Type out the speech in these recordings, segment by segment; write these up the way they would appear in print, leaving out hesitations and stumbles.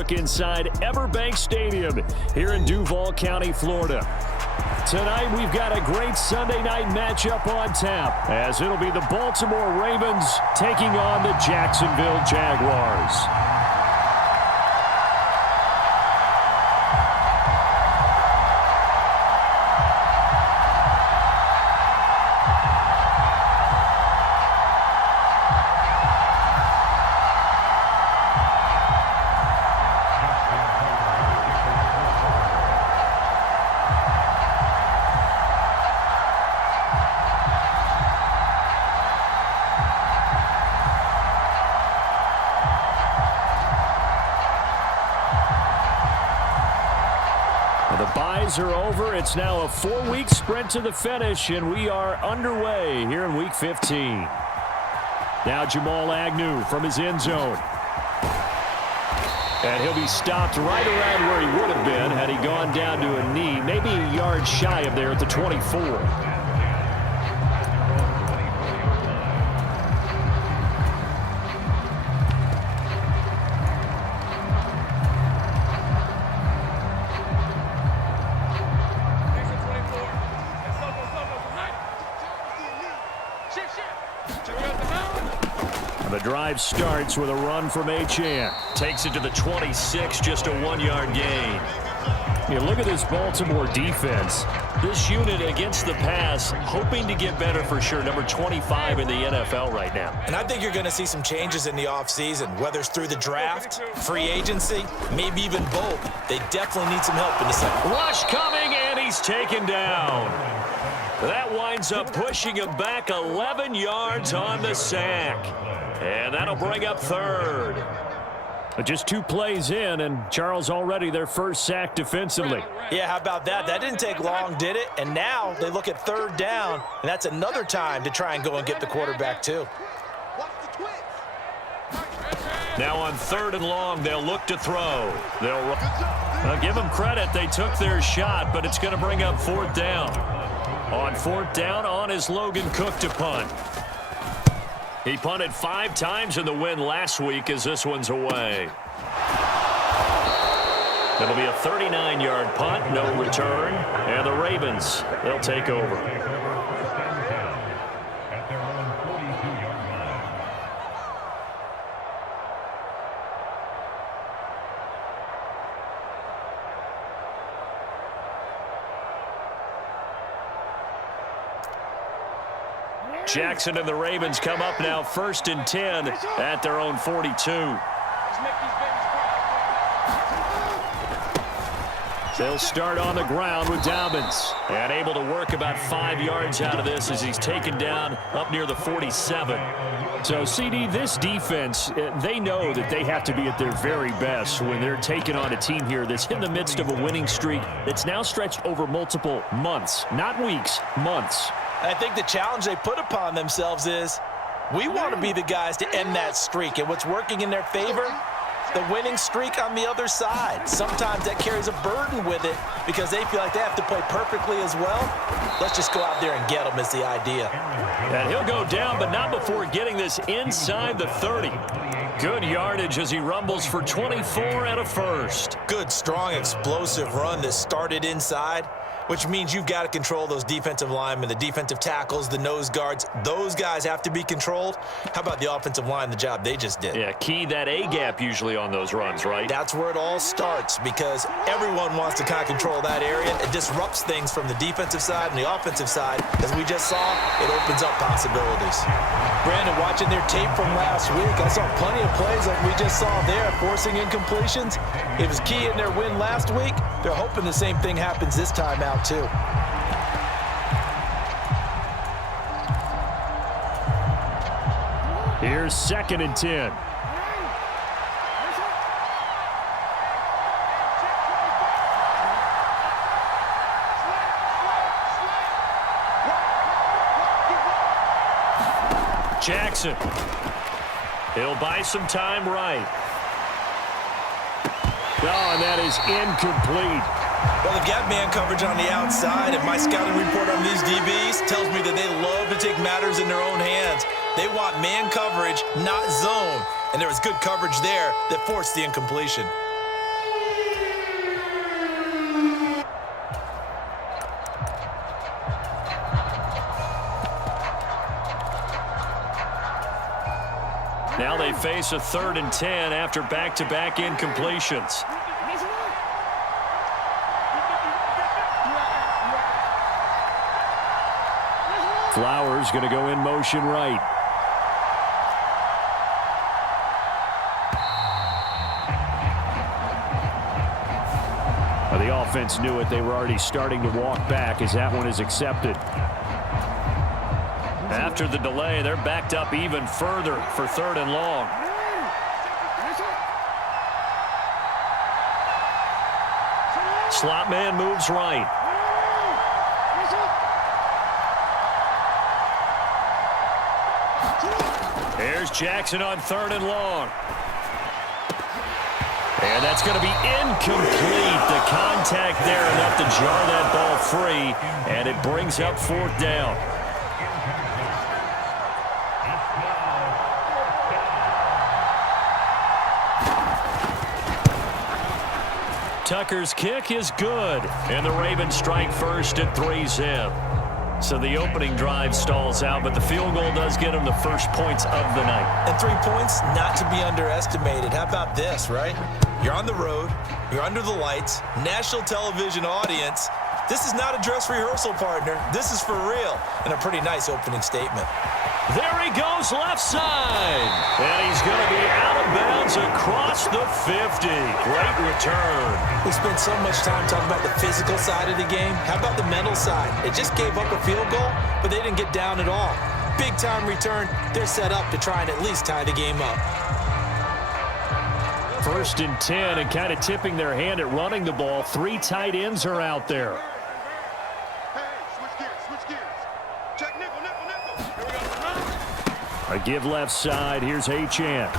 look inside Everbank Stadium here in Duval County, Florida. Tonight, we've got a great Sunday night matchup on tap, as it'll be the Baltimore Ravens taking on the Jacksonville Jaguars. The byes are over. It's now a 4-week sprint to the finish, and we are underway here in Week 15. Now Jamal Agnew from his end zone. And he'll be stopped right around where he would have been had he gone down to a knee, maybe a yard shy of there at the 24. The drive starts with a run from Achane. Takes it to the 26, just a 1-yard gain. You look at this Baltimore defense. This unit against the pass, hoping to get better for sure. Number 25 in the NFL right now. And I think you're going to see some changes in the offseason, whether it's through the draft, free agency, maybe even both. They definitely need some help in the second. Rush coming, and he's taken down. That winds up pushing him back 11 yards on the sack. And that'll bring up third. But just 2 plays in, and Charles already their first sack defensively. Yeah, how about that? That didn't take long, did it? And now they look at third down, and that's another time to try and go and get the quarterback too. Now on 3rd and long, they'll look to throw. They'll give them credit. They took their shot, but it's going to bring up 4th down. On 4th down, on is Logan Cook to punt. He punted 5 times in the win last week as this one's away. It'll be a 39-yard punt, no return, and the Ravens, they'll take over. Jackson and the Ravens come up now 1st and 10 at their own 42. They'll start on the ground with Dobbins. And able to work about 5 yards out of this as he's taken down up near the 47. So, CD, this defense, they know that they have to be at their very best when they're taking on a team here that's in the midst of a winning streak that's now stretched over multiple months. Not weeks, months. I think the challenge they put upon themselves is we want to be the guys to end that streak. And what's working in their favor? The winning streak on the other side. Sometimes that carries a burden with it because they feel like they have to play perfectly as well. Let's just go out there and get them is the idea. And he'll go down, but not before getting this inside the 30. Good yardage as he rumbles for 24 and a first. Good, strong, explosive run that started inside, which means you've got to control those defensive linemen, the defensive tackles, the nose guards. Those guys have to be controlled. How about the offensive line, the job they just did? Yeah, key that A-gap usually on those runs, right? That's where it all starts because everyone wants to kind of control that area. It disrupts things from the defensive side and the offensive side. As we just saw, it opens up possibilities. Brandon, watching their tape from last week, I saw plenty of plays like we just saw there, forcing incompletions. It was key in their win last week. They're hoping the same thing happens this time out too. Here's 2nd and 10. Jackson. He'll buy some time right. Oh, and that is incomplete. Well, the gap man coverage on the outside, and my scouting report on these DBs tells me that they love to take matters in their own hands. They want man coverage, not zone. And there was good coverage there that forced the incompletion. Now they face a 3rd and 10 after back-to-back incompletions. Flowers going to go in motion right. The offense knew it. They were already starting to walk back as that one is accepted. After the delay, they're backed up even further for 3rd and long. Slot man moves right. Here's Jackson on 3rd and long. And that's going to be incomplete. The contact there enough to jar that ball free, and it brings up 4th down. Tucker's kick is good, and the Ravens strike first at 3-zip. So the opening drive stalls out, but the field goal does get them the first points of the night. And 3 points, not to be underestimated. How about this, right? You're on the road, you're under the lights, national television audience. This is not a dress rehearsal, partner. This is for real, and a pretty nice opening statement. There he goes left side, and he's going to be out of bounds across the 50. Great return. We spent so much time talking about the physical side of the game. How about the mental side? They just gave up a field goal, but they didn't get down at all. Big-time return. They're set up to try and at least tie the game up. 1st and 10, and kind of tipping their hand at running the ball. 3 tight ends are out there. A give left side. Here's Achane.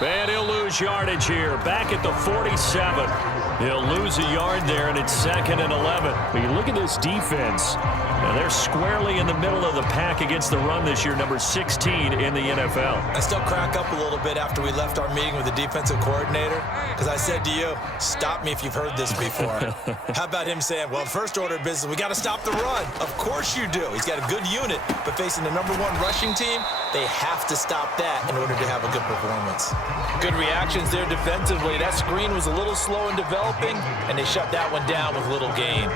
And he'll lose yardage here. Back at the 47. He'll lose a yard there, and it's 2nd and 11. But you look at this defense. Now they're squarely in the middle of the pack against the run this year, number 16 in the NFL. I still crack up a little bit after we left our meeting with the defensive coordinator, because I said to you, stop me if you've heard this before. How about him saying, well, first order of business, we got to stop the run. Of course you do. He's got a good unit, but facing the number 1 rushing team, they have to stop that in order to have a good performance. Good reactions there defensively. That screen was a little slow in developing, and they shut that one down with little gain.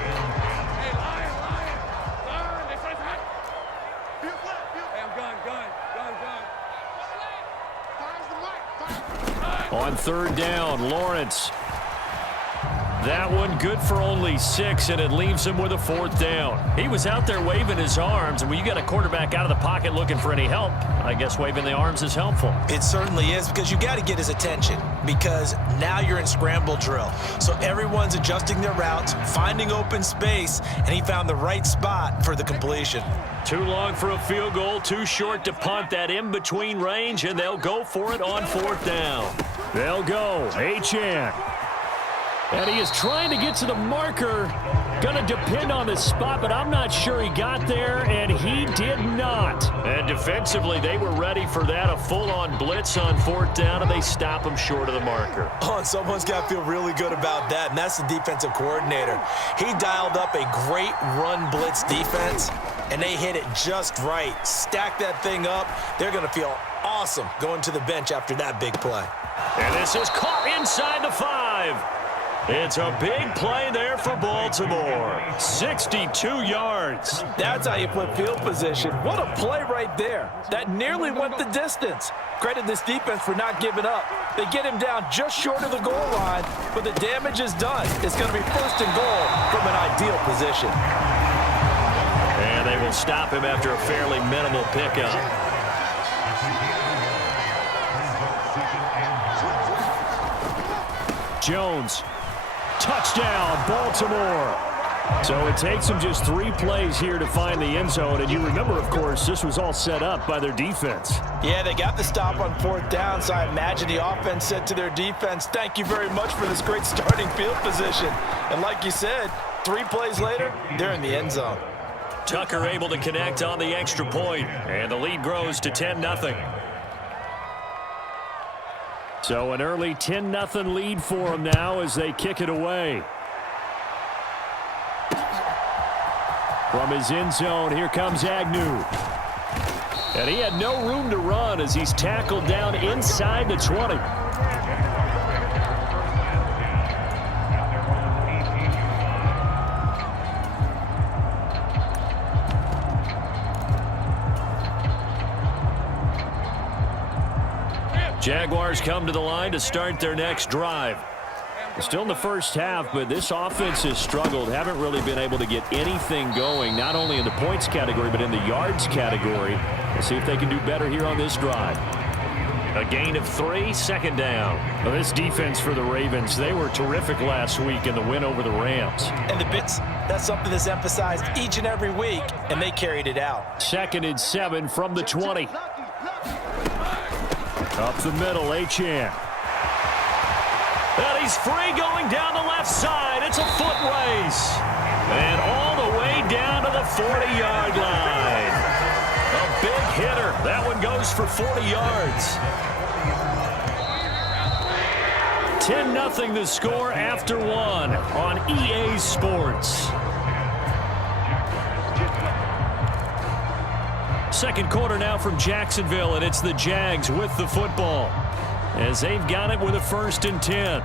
On 3rd down, Lawrence. That one good for only 6, and it leaves him with a 4th down. He was out there waving his arms, and when you got a quarterback out of the pocket looking for any help, I guess waving the arms is helpful. It certainly is, because you got to get his attention, because now you're in scramble drill. So everyone's adjusting their routes, finding open space, and he found the right spot for the completion. Too long for a field goal, too short to punt. That in-between range, and they'll go for it on 4th down. They'll go. Achane. And he is trying to get to the marker. Going to depend on the spot, but I'm not sure he got there, and he did not. And defensively, they were ready for that, a full-on blitz on 4th down, and they stop him short of the marker. Oh, and someone's got to feel really good about that, and that's the defensive coordinator. He dialed up a great run blitz defense, and they hit it just right. Stack that thing up. They're going to feel awesome going to the bench after that big play. And this is caught inside the 5. It's a big play there for Baltimore. 62 yards. That's how you flip field position. What a play right there. That nearly went the distance. Credit this defense for not giving up. They get him down just short of the goal line, but the damage is done. It's going to be 1st and goal from an ideal position. And they will stop him after a fairly minimal pickup. Jones. Touchdown, Baltimore. So it takes them just 3 plays here to find the end zone. And you remember, of course, this was all set up by their defense. Yeah, they got the stop on 4th down, so I imagine the offense said to their defense, thank you very much for this great starting field position. And like you said, 3 plays later, they're in the end zone. Tucker able to connect on the extra point, and the lead grows to 10-0. So an early 10-0 lead for them now as they kick it away. From his end zone, here comes Agnew. And he had no room to run as he's tackled down inside the 20. Jaguars come to the line to start their next drive. Still in the first half, but this offense has struggled. Haven't really been able to get anything going, not only in the points category, but in the yards category. We'll see if they can do better here on this drive. A gain of 3, second down. Well, this defense for the Ravens, they were terrific last week in the win over the Rams. And the bits, that's something that's emphasized each and every week, and they carried it out. 2nd and 7 from the 20. Up the middle, Achane. And he's free going down the left side. It's a foot race. And all the way down to the 40-yard line. A big hitter. That one goes for 40 yards. 10-0 the score after 1 on EA Sports. Second quarter now from Jacksonville, and it's the Jags with the football as they've got it with a 1st and 10.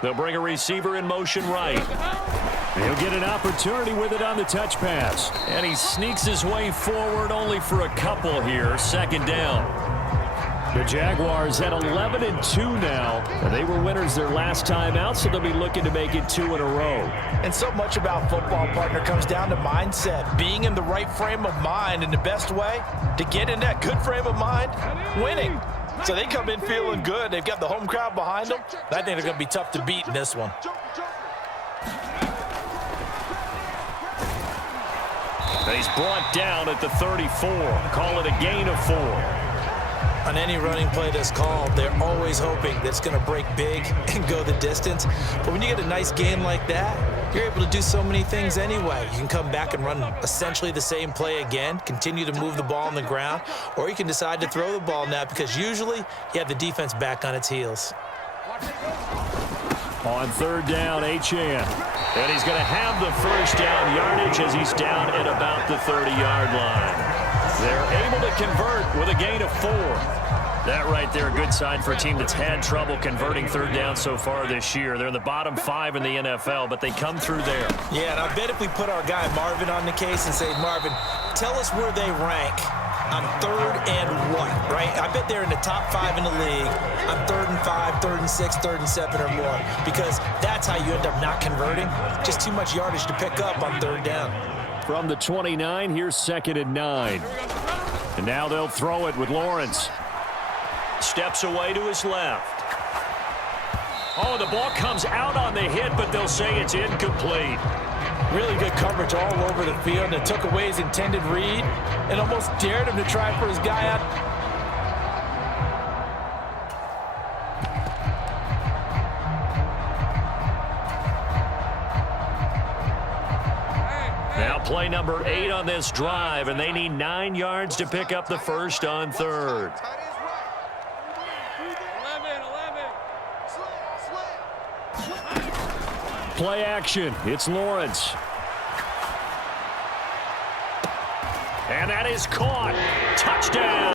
They'll bring a receiver in motion right. He'll get an opportunity with it on the touch pass. And he sneaks his way forward only for a couple here. 2nd down. The Jaguars at 11-2 now. They were winners their last time out, so they'll be looking to make it 2 in a row. And so much about football, partner, comes down to mindset. Being in the right frame of mind, and the best way to get in that good frame of mind, winning. So they come in feeling good. They've got the home crowd behind them. I think they're going to be tough to beat in this one. He's brought down at the 34. Call it a gain of 4. On any running play that's called, they're always hoping that it's going to break big and go the distance. But when you get a nice game like that, you're able to do so many things anyway. You can come back and run essentially the same play again, continue to move the ball on the ground, or you can decide to throw the ball now because usually you have the defense back on its heels. On 3rd down, Achane. And he's going to have the 1st down yardage as he's down at about the 30-yard line. They're able to convert with a gain of 4. That right there, a good sign for a team that's had trouble converting 3rd down so far this year. They're in the bottom 5 in the NFL, but they come through there. Yeah, and I bet if we put our guy Marvin on the case and say, Marvin, tell us where they rank on 3rd and what, right? I bet they're in the top 5 in the league on 3rd and 5, 3rd and 6, 3rd and 7 or more, because that's how you end up not converting. Just too much yardage to pick up on 3rd down. From the 29, here's 2nd and 9. And now they'll throw it with Lawrence. Steps away to his left. Oh, the ball comes out on the hit, but they'll say it's incomplete. Really good coverage all over the field and took away his intended read and almost dared him to try for his guy out. Now play number 8 on this drive, and they need 9 yards to pick up the 1st on 3rd. Play action. It's Lawrence. And that is caught. Touchdown.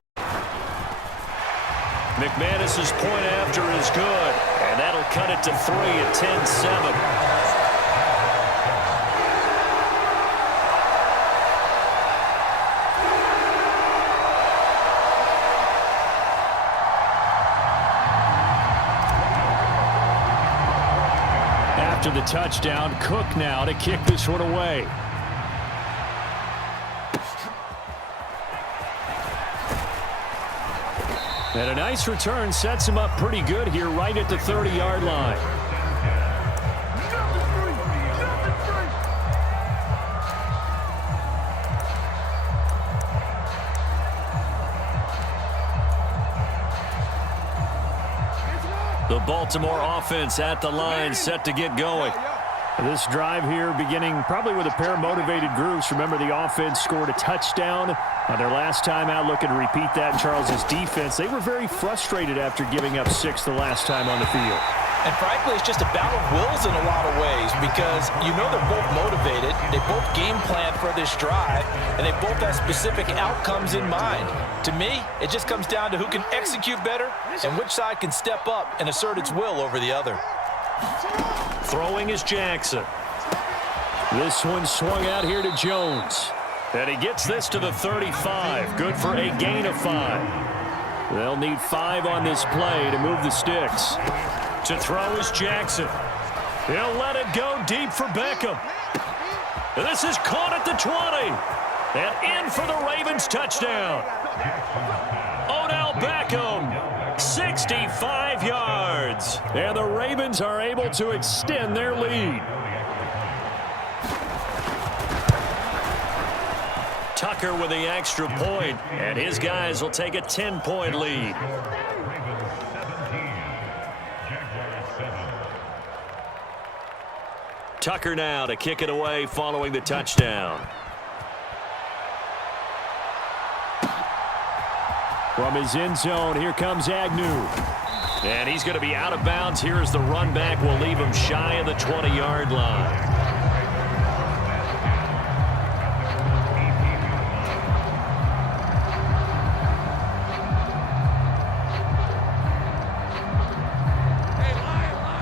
McManus's point after is good. And that'll cut it to 3 at 10-7. After the touchdown, Cook now to kick this one away. And a nice return sets him up pretty good here right at the 30-yard line. The Baltimore offense at the line, set to get going. This drive here beginning probably with a pair of motivated groups. Remember, the offense scored a touchdown On their last time out, looking to repeat that in Charles's defense. They were very frustrated after giving up 6 the last time on the field. And frankly, it's just a battle of wills in a lot of ways because you know they're both motivated. They both game plan for this drive, and they both have specific outcomes in mind. To me, it just comes down to who can execute better and which side can step up and assert its will over the other. Throwing is Jackson. This one swung out here to Jones. And he gets this to the 35. Good for a gain of 5. They'll need 5 on this play to move the sticks. To throw is Jackson. He'll let it go deep for Beckham. This is caught at the 20. And in for the Ravens touchdown. Odell Beckham, 65 yards. And the Ravens are able to extend their lead. Tucker with the extra point, and his guys will take a 10-point lead. Tucker now to kick it away following the touchdown. From his end zone, here comes Agnew. And he's going to be out of bounds here as the run back will leave him shy of the 20-yard line.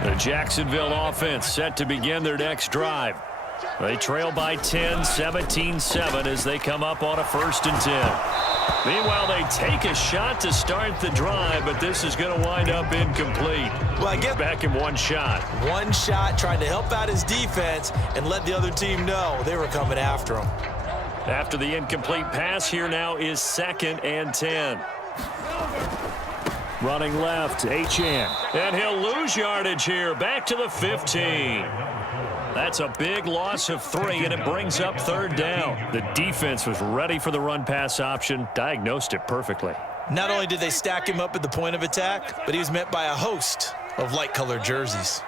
The Jacksonville offense set to begin their next drive. They trail by 10, 17-7 as they come up on a 1st and 10. Meanwhile, they take a shot to start the drive, but this is going to wind up incomplete. Well, I get back in one shot. One shot trying to help out his defense and let the other team know they were coming after him. After the incomplete pass, here now is 2nd and 10. Running left, Achane. And he'll lose yardage here. Back to the 15. That's a big loss of 3, and it brings up 3rd down. The defense was ready for the run-pass option, diagnosed it perfectly. Not only did they stack him up at the point of attack, but he was met by a host of light-colored jerseys.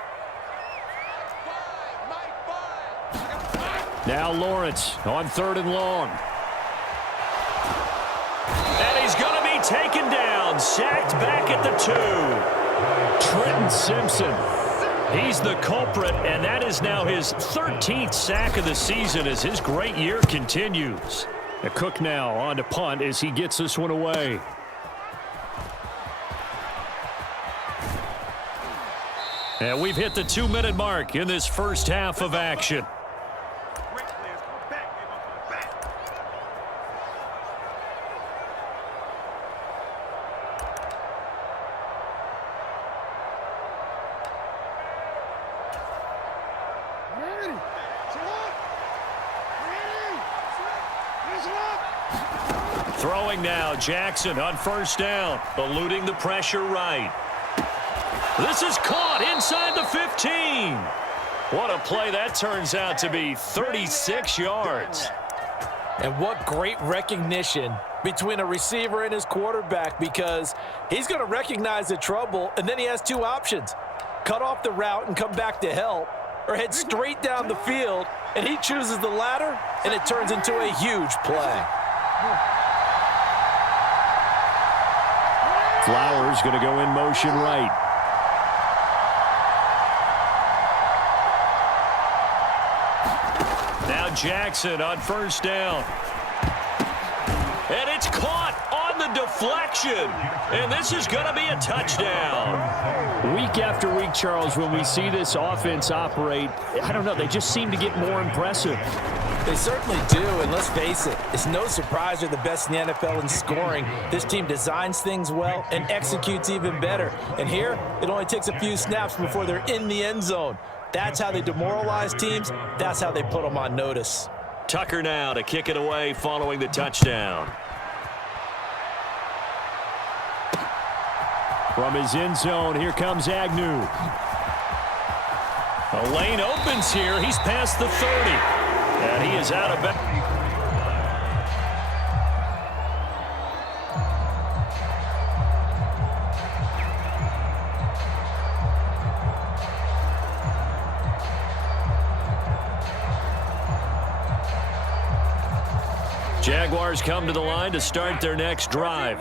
Now Lawrence on 3rd and long. And he's going to be taken down, sacked back at the 2. Trenton Simpson. He's the culprit, and that is now his 13th sack of the season as his great year continues. Cook now on to punt as he gets this one away. And we've hit the 2-minute mark in this first half of action. Throwing now, Jackson on 1st down, eluding the pressure right. This is caught inside the 15. What a play that turns out to be, 36 yards. And what great recognition between a receiver and his quarterback, because he's going to recognize the trouble, and then he has 2 options. Cut off the route and come back to help, or head straight down the field, and he chooses the latter, and it turns into a huge play. Flowers going to go in motion right. Now Jackson on 1st down. And it's caught on the deflection. And this is going to be a touchdown. Week after week, Charles, when we see this offense operate, I don't know, they just seem to get more impressive. They certainly do, and let's face it, it's no surprise they're the best in the NFL in scoring. This team designs things well and executes even better. And here, it only takes a few snaps before they're in the end zone. That's how they demoralize teams. That's how they put them on notice. Tucker now to kick it away following the touchdown. From his end zone, here comes Agnew. A lane opens here. He's past the 30. And he is out of bounds. Jaguars come to the line to start their next drive.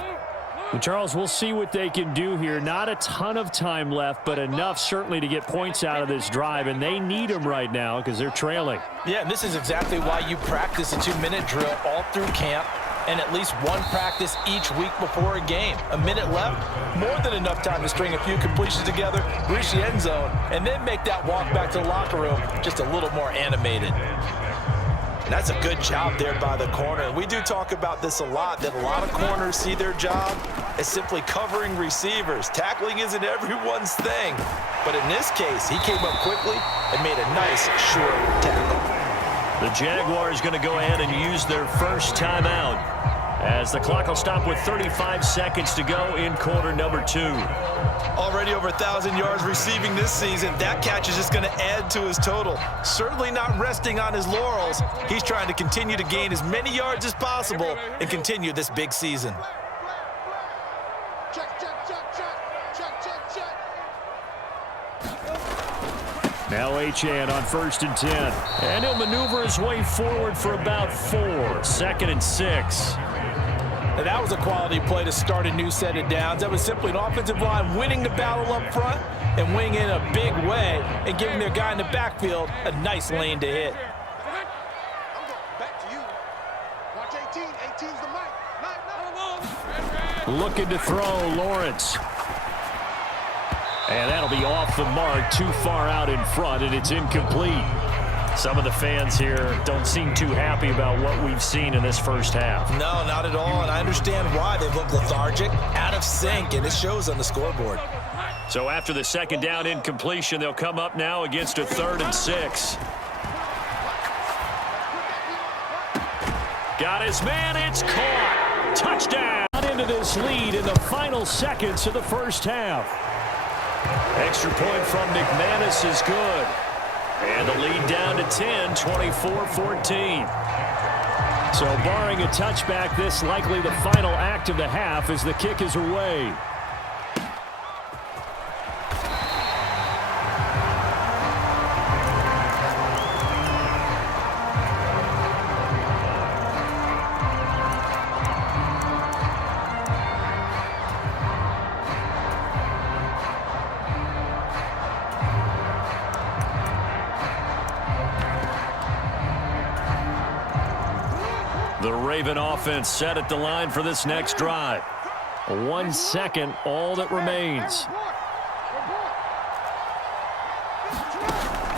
And Charles, we'll see what they can do here. Not a ton of time left, but enough certainly to get points out of this drive, and they need them right now because they're trailing. Yeah, and this is exactly why you practice a 2-minute drill all through camp and at least one practice each week before a game. A minute left, more than enough time to string a few completions together, reach the end zone, and then make that walk back to the locker room just a little more animated. And that's a good job there by the corner. We do talk about this a lot, that a lot of corners see their job as simply covering receivers. Tackling isn't everyone's thing. But in this case, he came up quickly and made a nice, short tackle. The Jaguars going to go ahead and use their first timeout as the clock will stop with 35 seconds to go in quarter number 2. Already over 1,000 yards receiving this season. That catch is just going to add to his total. Certainly not resting on his laurels. He's trying to continue to gain as many yards as possible and continue this big season. Now Achane on 1st and 10. And he'll maneuver his way forward for about 4. 2nd and 6. And that was a quality play to start a new set of downs. That was simply an offensive line winning the battle up front and winning in a big way and giving their guy in the backfield a nice lane to hit. Back to you. Watch 18. 18's the mic. Looking to throw, Lawrence. And that'll be off the mark, too far out in front, and it's incomplete. Some of the fans here don't seem too happy about what we've seen in this first half. No, not at all, and I understand why. They look lethargic, out of sync, and it shows on the scoreboard. So after the 2nd down incompletion, they'll come up now against a 3rd and 6. Got his man, it's caught. Touchdown. Into this lead in the final seconds of the first half. Extra point from McManus is good. And the lead down to 10, 24-14. So barring a touchback, this likely the final act of the half as the kick is away. The Raven offense set at the line for this next drive. 1 second, all that remains.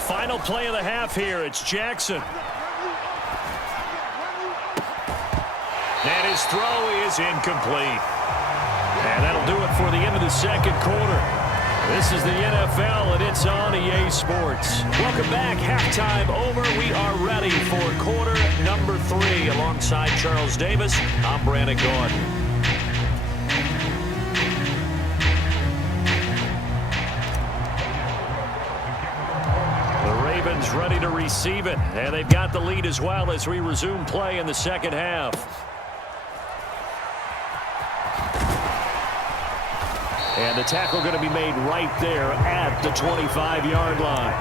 Final play of the half here. It's Jackson. And his throw is incomplete. And that'll do it for the end of the second quarter. This is the NFL, and it's on EA Sports. Welcome back. Halftime over. We are ready for quarter number 3. Alongside Charles Davis, I'm Brandon Gaudin. The Ravens ready to receive it, and they've got the lead as well as we resume play in the second half. And the tackle going to be made right there at the 25-yard line.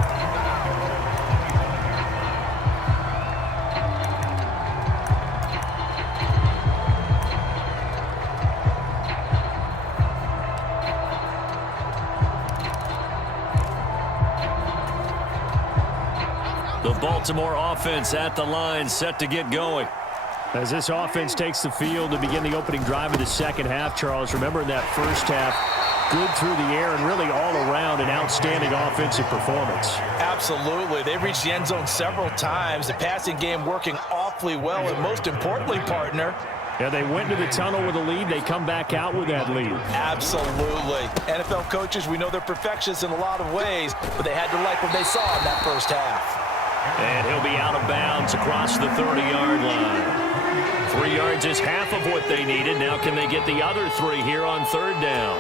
The Baltimore offense at the line, set to get going. As this offense takes the field to begin the opening drive of the second half, Charles, remember in that first half, good through the air and really all around an outstanding offensive performance. Absolutely. They reached the end zone several times. The passing game working awfully well, and most importantly, partner, yeah, they went to the tunnel with a lead. They come back out with that lead. Absolutely. NFL coaches, we know they're perfectionists in a lot of ways, but they had to like what they saw in that first half. And he'll be out of bounds across the 30-yard line. 3 yards is half of what they needed. Now can they get the other 3 here on 3rd down?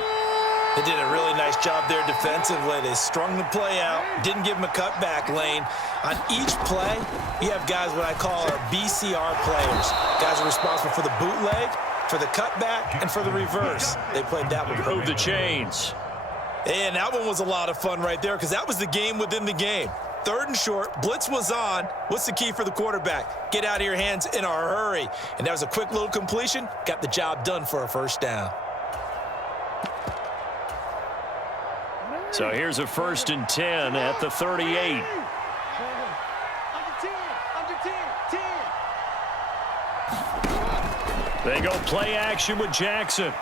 They did a really nice job there defensively. They strung the play out, didn't give them a cutback lane. On each play, you have guys what I call our BCR players. Guys are responsible for the bootleg, for the cutback, and for the reverse. They played that one. Move the chains. And that one was a lot of fun right there because that was the game within the game. 3rd and short. Blitz was on. What's the key for the quarterback? Get out of your hands in a hurry. And that was a quick little completion. Got the job done for a first down. So here's a 1st and 10 at the 38. They go play action with Jackson.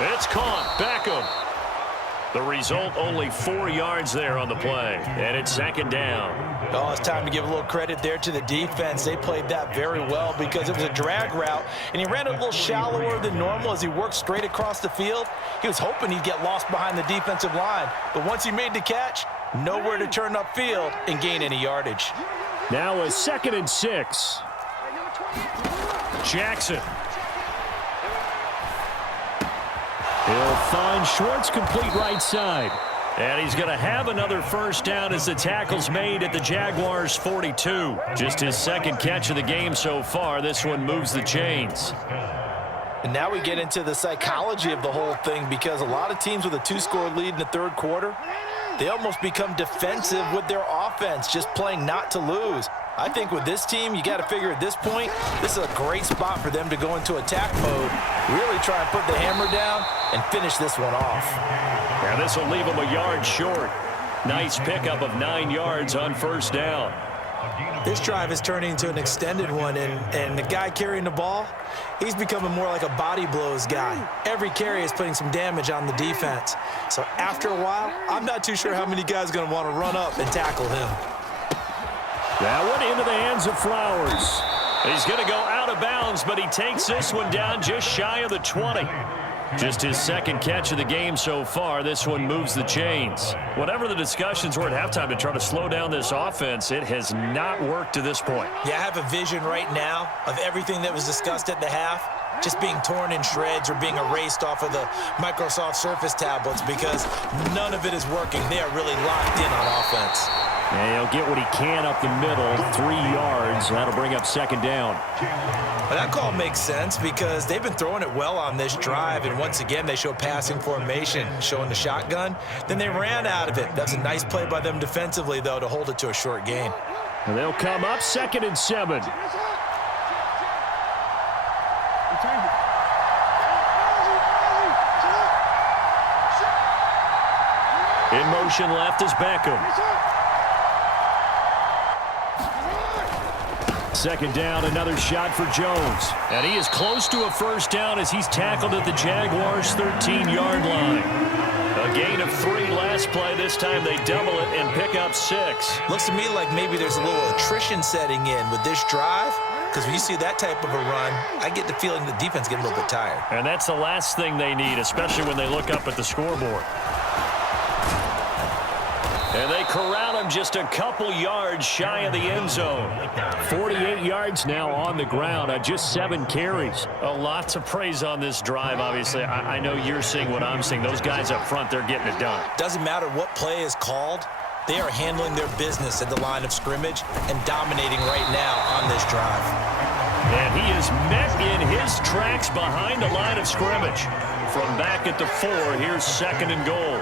It's caught. Beckham. The result, only 4 yards there on the play. And it's 2nd down. Oh, it's time to give a little credit there to the defense. They played that very well because it was a drag route, and he ran a little shallower than normal as he worked straight across the field. He was hoping he'd get lost behind the defensive line, but once he made the catch, nowhere to turn upfield and gain any yardage. Now a 2nd and 6. Jackson. He'll find Schwartz complete right side. And he's going to have another first down as the tackle's made at the Jaguars' 42. Just his 2nd catch of the game so far. This one moves the chains. And now we get into the psychology of the whole thing, because a lot of teams with a 2-score lead in the 3rd quarter, they almost become defensive with their offense, just playing not to lose. I think with this team, you got to figure at this point, this is a great spot for them to go into attack mode, really try and put the hammer down and finish this one off. Now this will leave them a yard short. Nice pickup of 9 yards on 1st down. This drive is turning into an extended one, and the guy carrying the ball, he's becoming more like a body blows guy. Every carry is putting some damage on the defense. So after a while, I'm not too sure how many guys are going to want to run up and tackle him. That one into the hands of Flowers. He's going to go out of bounds, but he takes this one down just shy of the 20. Just his 2nd catch of the game so far. This one moves the chains. Whatever the discussions were at halftime to try to slow down this offense, it has not worked to this point. Yeah, I have a vision right now of everything that was discussed at the half just being torn in shreds or being erased off of the Microsoft Surface tablets, because none of it is working. They are really locked in on offense. And he'll get what he can up the middle, 3 yards. That'll bring up 2nd down. Well, that call makes sense because they've been throwing it well on this drive, and once again they show passing formation, showing the shotgun. Then they ran out of it. That's a nice play by them defensively, though, to hold it to a short gain. And they'll come up 2nd and 7. In motion left is Beckham. 2nd down, another shot for Jones. And he is close to a first down as he's tackled at the Jaguars' 13-yard line. A gain of 3 last play. This time they double it and pick up 6. Looks to me like maybe there's a little attrition setting in with this drive, because when you see that type of a run, I get the feeling the defense getting a little bit tired. And that's the last thing they need, especially when they look up at the scoreboard. And they corral him just a couple yards shy of the end zone. 48 yards now on the ground on just 7 carries. A lot to praise on this drive, obviously. I know you're seeing what I'm seeing. Those guys up front, they're getting it done. Doesn't matter what play is called. They are handling their business at the line of scrimmage and dominating right now on this drive. And he is met in his tracks behind the line of scrimmage. From back at the 4, here's 2nd and goal.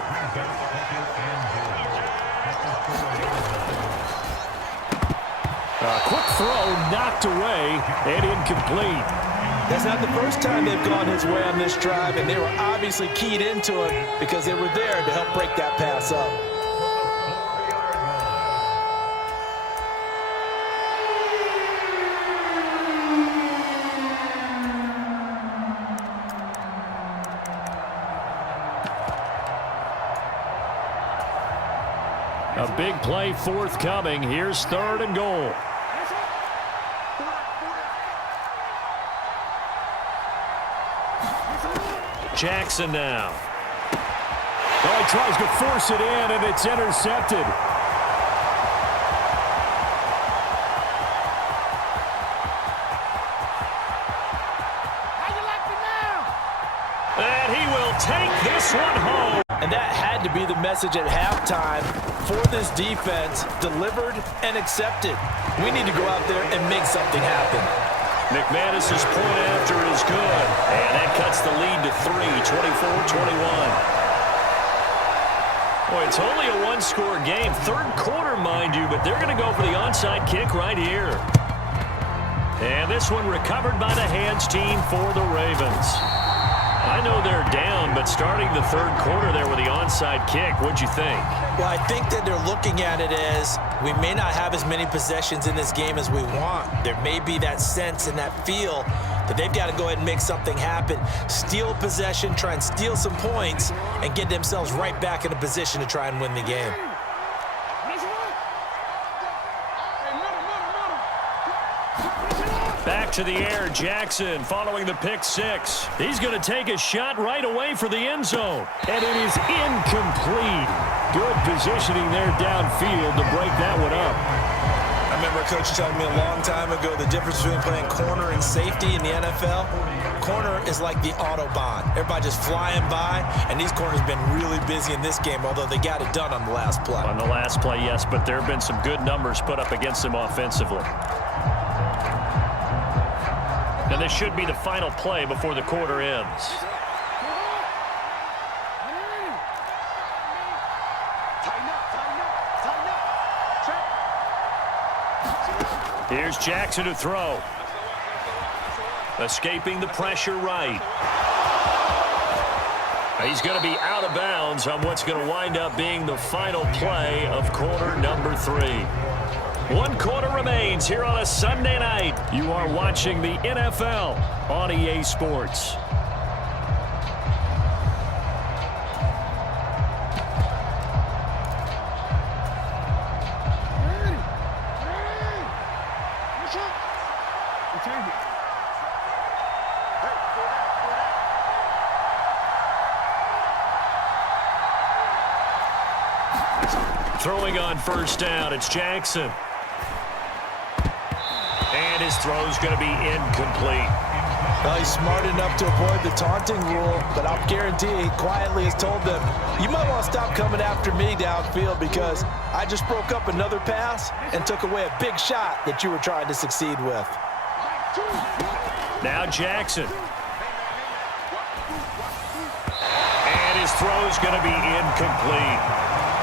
A quick throw knocked away and incomplete. That's not the first time they've gone his way on this drive, and they were obviously keyed into it because they were there to help break that pass up. A big play forthcoming. Here's 3rd and goal. Jackson now. Oh, he tries to force it in, and it's intercepted. And he will take this one home. And that had to be the message at halftime for this defense, delivered and accepted. We need to go out there and make something happen. McManus's point after is good. And that cuts the lead to 3, 24-21. Boy, it's only a one-score game. Third quarter, mind you, but they're going to go for the onside kick right here. And this one recovered by the hands team for the Ravens. I know they're down, but starting the third quarter there with the onside kick, what'd you think? Well, I think that they're looking at it as we may not have as many possessions in this game as we want. There may be that sense and that feel that they've got to go ahead and make something happen. Steal possession, try and steal some points, and get themselves right back in a position to try and win the game. Back to the air, Jackson following the pick six. He's going to take a shot right away for the end zone. And it is incomplete. Good positioning there downfield to break that one up. I remember a coach telling me a long time ago the difference between playing corner and safety in the NFL. Corner is like the Autobahn. Everybody just flying by, and these corners have been really busy in this game, although they got it done on the last play. On the last play, yes, but there have been some good numbers put up against them offensively. And this should be the final play before the quarter ends. Here's Jackson to throw. Escaping the pressure right. He's going to be out of bounds on what's going to wind up being the final play of quarter number 3. 1 quarter remains here on a Sunday night. You are watching the NFL on EA Sports. Throwing on first down, it's Jackson. And his throw's going to be incomplete. Well, he's smart enough to avoid the taunting rule, but I'll guarantee he quietly has told them, you might want to stop coming after me downfield because I just broke up another pass and took away a big shot that you were trying to succeed with. Now Jackson. And his throw's going to be incomplete.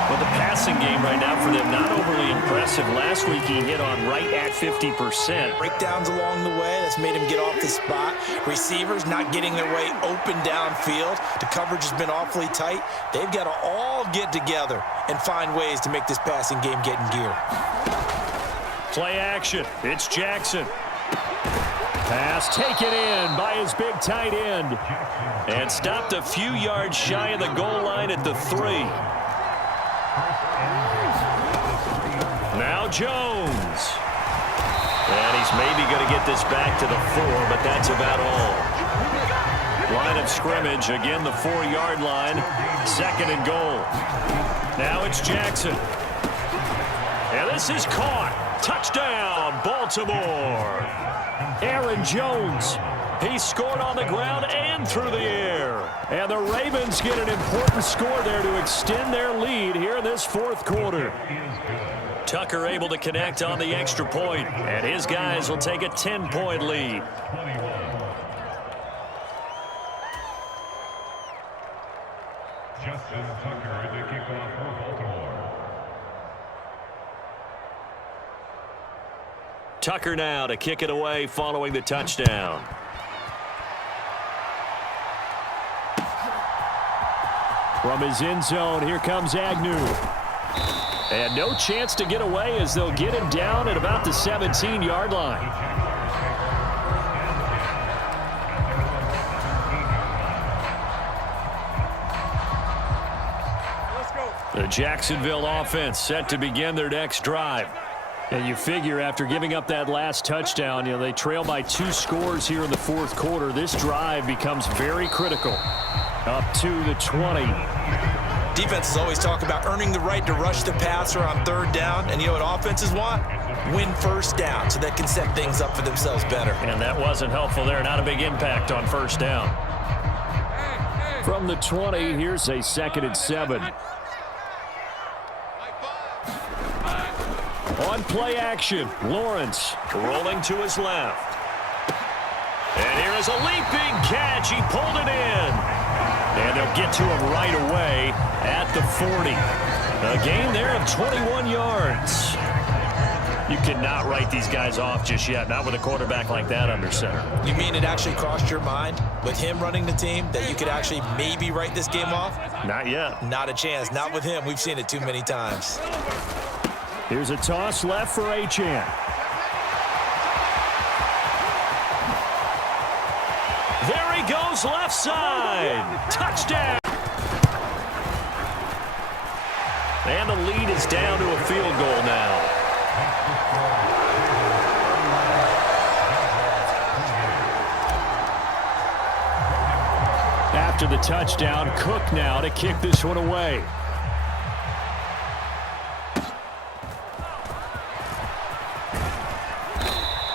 Well, the passing game right now for them, not overly impressive. Last week he hit on right at 50%. Breakdowns along the way, that's made him get off the spot. Receivers not getting their way open downfield. The coverage has been awfully tight. They've got to all get together and find ways to make this passing game get in gear. Play action. It's Jackson. Pass taken in by his big tight end. And stopped a few yards shy of the goal line at the 3. Now Jones. And he's maybe going to get this back to the 4, but that's about all. Line of scrimmage, again the 4-yard line. 2nd and goal. Now it's Jackson. And this is caught. Touchdown, Baltimore. Aaron Jones. He scored on the ground and through the air. And the Ravens get an important score there to extend their lead here in this 4th quarter. Tucker able to connect on the extra point, and his guys will take a 10-point lead. Justin Tucker, the kickoff for Baltimore. Tucker now to kick it away following the touchdown. From his end zone, here comes Agnew. And no chance to get away as they'll get him down at about the 17-yard line. The Jacksonville offense set to begin their next drive. And you figure after giving up that last touchdown, they trail by 2 scores here in the 4th quarter. This drive becomes very critical. Up to the 20. Defenses always talk about earning the right to rush the passer on 3rd down. And you know what offenses want? Win first down so they can set things up for themselves better. And that wasn't helpful there. Not a big impact on first down. From the 20, here's a 2nd and 7. On play action, Lawrence rolling to his left. And here is a leaping catch. He pulled it in. And they'll They'll get to him right away at the 40. A gain there of 21 yards. You cannot write these guys off just yet, not with a quarterback like that under center. You mean it actually crossed your mind with him running the team that you could actually maybe write this game off? Not yet. Not a chance. Not with him. We've seen it too many times. Here's a toss left for Achane. There he goes, left side. Touchdown. And the lead is down to a field goal now. After the touchdown, Cook now to kick this one away.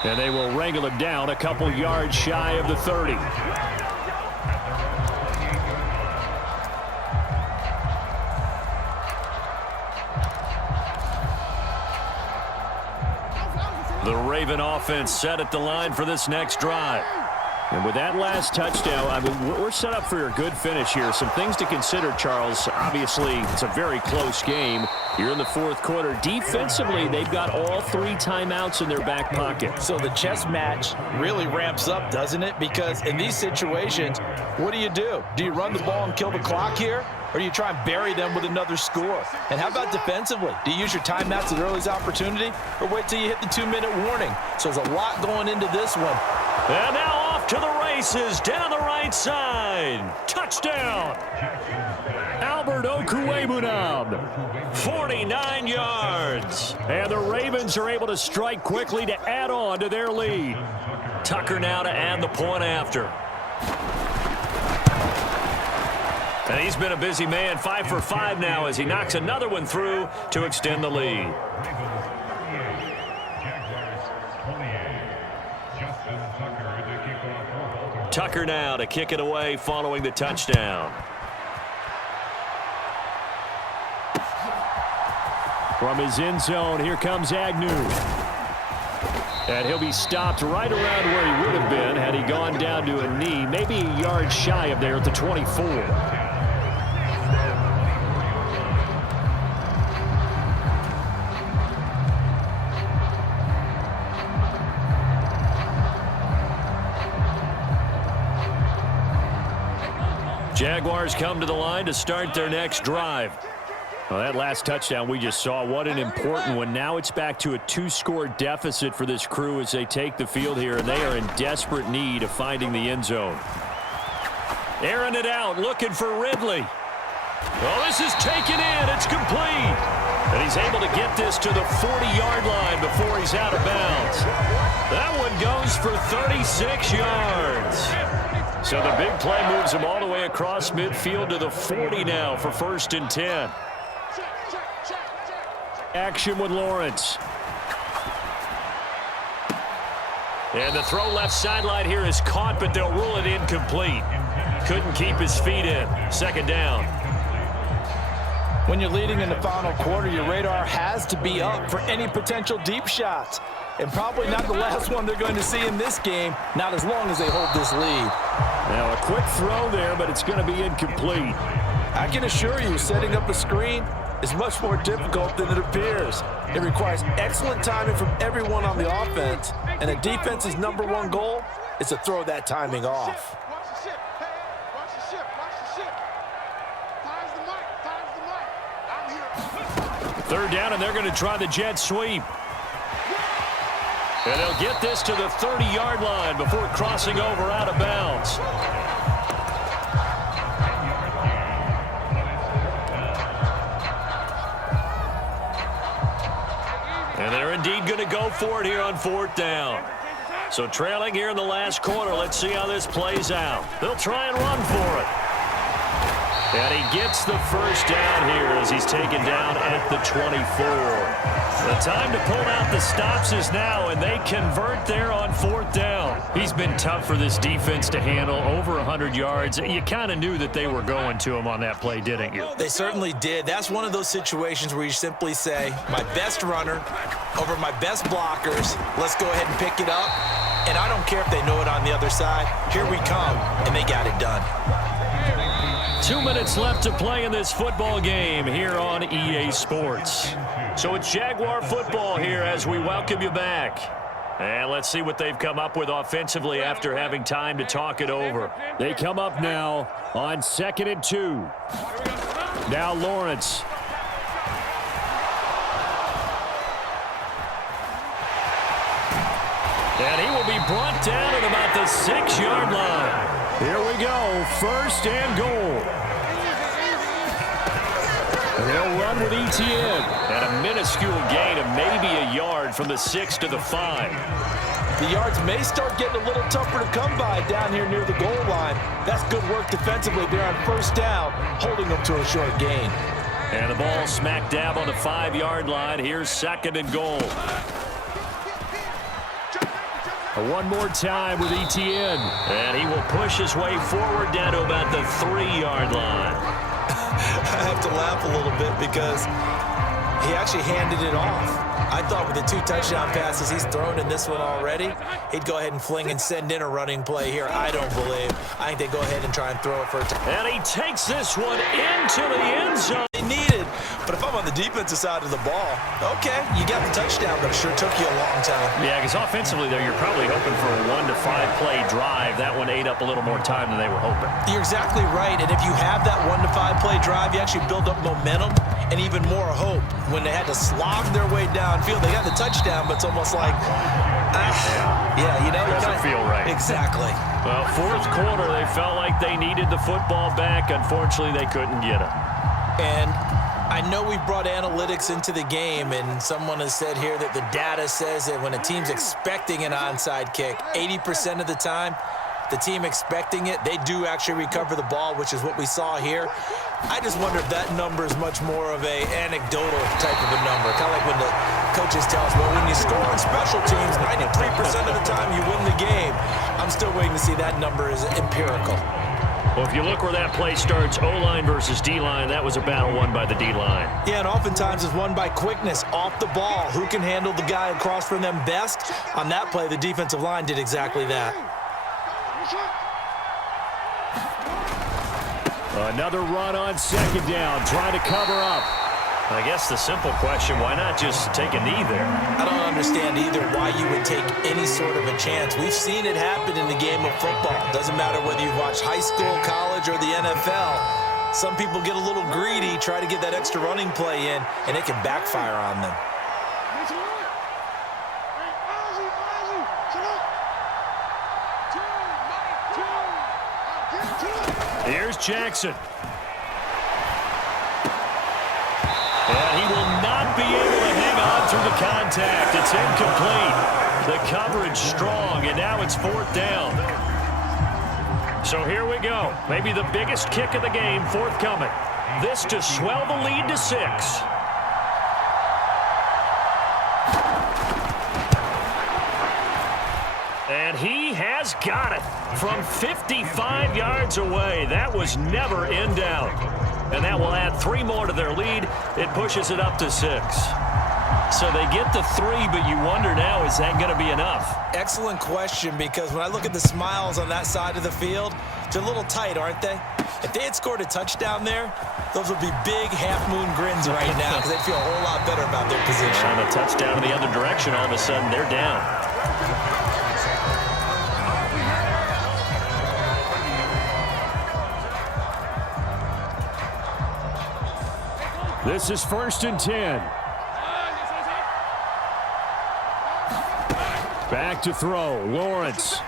And they will wrangle him down a couple yards shy of the 30. The Raven offense set at the line for this next drive. And with that last touchdown, I mean, we're set up for a good finish here. Some things to consider, Charles. Obviously, it's a very close game. You're in the fourth quarter. Defensively, they've got all 3 timeouts in their back pocket. So the chess match really ramps up, doesn't it? Because in these situations, what do? Do you run the ball and kill the clock here? Or do you try and bury them with another score? And how about defensively? Do you use your timeouts at earliest opportunity? Or wait till you hit the 2-minute warning? So there's a lot going into this one. And now off to the races down the right side. Touchdown. Albert Okwuegbunam, 49 yards. And the Ravens are able to strike quickly to add on to their lead. Tucker now to add the point after. And he's been a busy man, 5 for 5 now as he knocks another one through to extend the lead. Tucker now to kick it away following the touchdown. From his end zone, here comes Agnew. And he'll be stopped right around where he would have been had he gone down to a knee, maybe a yard shy of there at the 24. Jaguars come to the line to start their next drive. Well, that last touchdown we just saw, what an important one. Now it's back to a 2-score deficit for this crew as they take the field here, and they are in desperate need of finding the end zone. Airing it out, looking for Ridley. Well, this is taken in. It's complete. And he's able to get this to the 40-yard line before he's out of bounds. That one goes for 36 yards. So the big play moves him all the way across midfield to the 40 now for 1st and 10. Action with Lawrence. And the throw left sideline here is caught, but they'll rule it incomplete. Couldn't keep his feet in. 2nd down. When you're leading in the final quarter, your radar has to be up for any potential deep shots. And probably not the last one they're going to see in this game, not as long as they hold this lead. Now a quick throw there, but it's going to be incomplete. I can assure you, setting up a screen is much more difficult than it appears. It requires excellent timing from everyone on the offense, and the defense's #1 goal is to throw that timing off. Watch the ship. Hey, watch the ship. Watch the ship. Time's the mic. Time's the mic. I'm here. 3rd down, and they're going to try the jet sweep. And they'll get this to the 30-yard line before crossing over out of bounds. And they're indeed going to go for it here on 4th down. So trailing here in the last quarter, let's see how this plays out. They'll try and run for it. And he gets the 1st down here as he's taken down at the 24. The time to pull out the stops is now, and they convert there on 4th down. He's been tough for this defense to handle, over 100 yards. You kind of knew that they were going to him on that play, didn't you? They certainly did. That's one of those situations where you simply say, my best runner over my best blockers. Let's go ahead and pick it up. And I don't care if they know it on the other side. Here we come, and they got it done. 2 minutes left to play in this football game here on EA Sports. So it's Jaguar football here as we welcome you back. And let's see what they've come up with offensively after having time to talk it over. They come up now on 2nd and 2. Now Lawrence. And he will be brought down at about the 6-yard line. Here we go, 1st and goal. They'll run with ETN. And a minuscule gain of maybe a yard from the 6 to the 5. The yards may start getting a little tougher to come by down here near the goal line. That's good work defensively there on 1st down, holding them to a short gain. And the ball smack dab on the 5-yard line. Here's 2nd and goal. One more time with ETN. And he will push his way forward down to about the 3-yard line. I have to laugh a little bit because he actually handed it off. I thought with the 2 touchdown passes he's thrown in this one already, he'd go ahead and fling and send in a running play here. I don't believe. I think they go ahead and try and throw it for a touchdown. And he takes this one into the end zone. They needed. But if I'm on the defensive side of the ball, okay, you got the touchdown, but it sure took you a long time. Yeah, because offensively, though, you're probably hoping for a 1 to 5 play drive. That one ate up a little more time than they were hoping. You're exactly right. And if you have that 1 to 5 play drive, you actually build up momentum and even more hope. When they had to slog their way downfield, they got the touchdown, but it's almost like, yeah, you know, doesn't feel right. Exactly. Well, 4th quarter, they felt like they needed the football back. Unfortunately, they couldn't get it. And I know we brought analytics into the game, and someone has said here that the data says that when a team's expecting an onside kick, 80% of the time, the team expecting it, they do actually recover the ball, which is what we saw here. I just wonder if that number is much more of a anecdotal type of a number. Kind of like when the coaches tell us, well, when you score on special teams, 93% of the time you win the game. I'm still waiting to see that number is empirical. Well, if you look where that play starts, O-line versus D-line, that was a battle won by the D-line. Yeah, and oftentimes it's won by quickness, off the ball. Who can handle the guy across from them best? On that play, the defensive line did exactly that. Another run on 2nd down, trying to cover up. I guess the simple question, why not just take a knee there? I don't understand either why you would take any sort of a chance. We've seen it happen in the game of football. Doesn't matter whether you've watched high school, college, or the NFL. Some people get a little greedy, try to get that extra running play in, and it can backfire on them. Here's Jackson. And he will not be able to hang on through the contact. It's incomplete. The coverage strong, and now it's 4th down. So here we go. Maybe the biggest kick of the game forthcoming. This to swell the lead to 6. And he has got it from 55 yards away. That was never in doubt. And that will add 3 more to their lead. It pushes it up to 6. So they get the 3, but you wonder now, is that going to be enough? Excellent question, because when I look at the smiles on that side of the field, they're a little tight, aren't they? If they had scored a touchdown there, those would be big half-moon grins right now because they'd feel a whole lot better about their position. And a touchdown in the other direction, all of a sudden, they're down. This is 1st and 10. Back to throw. Lawrence.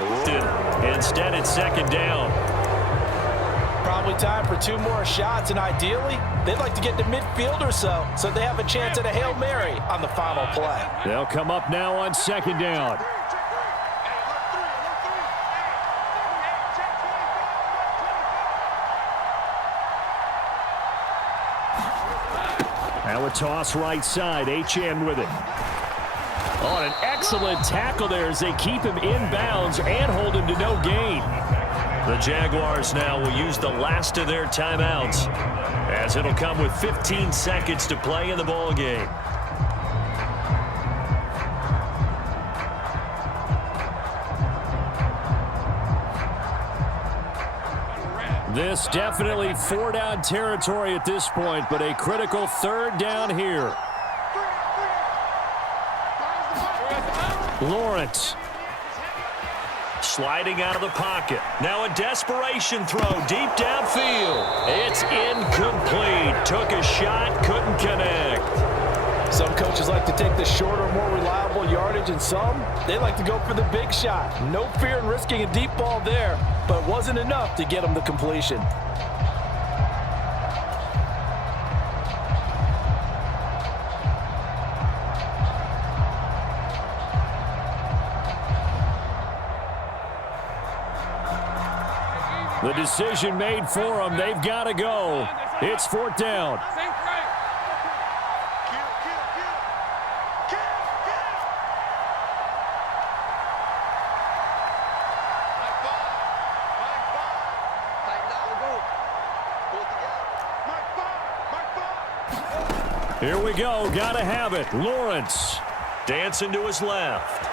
Instead, it's 2nd down. Probably time for 2 more shots, and ideally, they'd like to get to midfield or so they have a chance at a Hail Mary on the final play. They'll come up now on 2nd down. Now a toss right side. Achane with it. On an excellent tackle there as they keep him in bounds and hold him to no gain. The Jaguars now will use the last of their timeouts, as it'll come with 15 seconds to play in the ball game. This definitely four-down territory at this point, but a critical third down here. Lawrence. Sliding out of the pocket. Now a desperation throw deep downfield. It's incomplete. Took a shot, couldn't connect. Some coaches like to take the shorter, more reliable yardage, and some, they like to go for the big shot. No fear in risking a deep ball there, but wasn't enough to get them the completion. The decision made for them. They've got to go. It's fourth down. Here we go. Got to have it. Lawrence dancing to his left.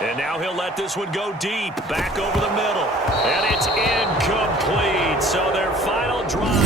And now he'll let this one go deep, back over the middle. And it's incomplete. So their final drive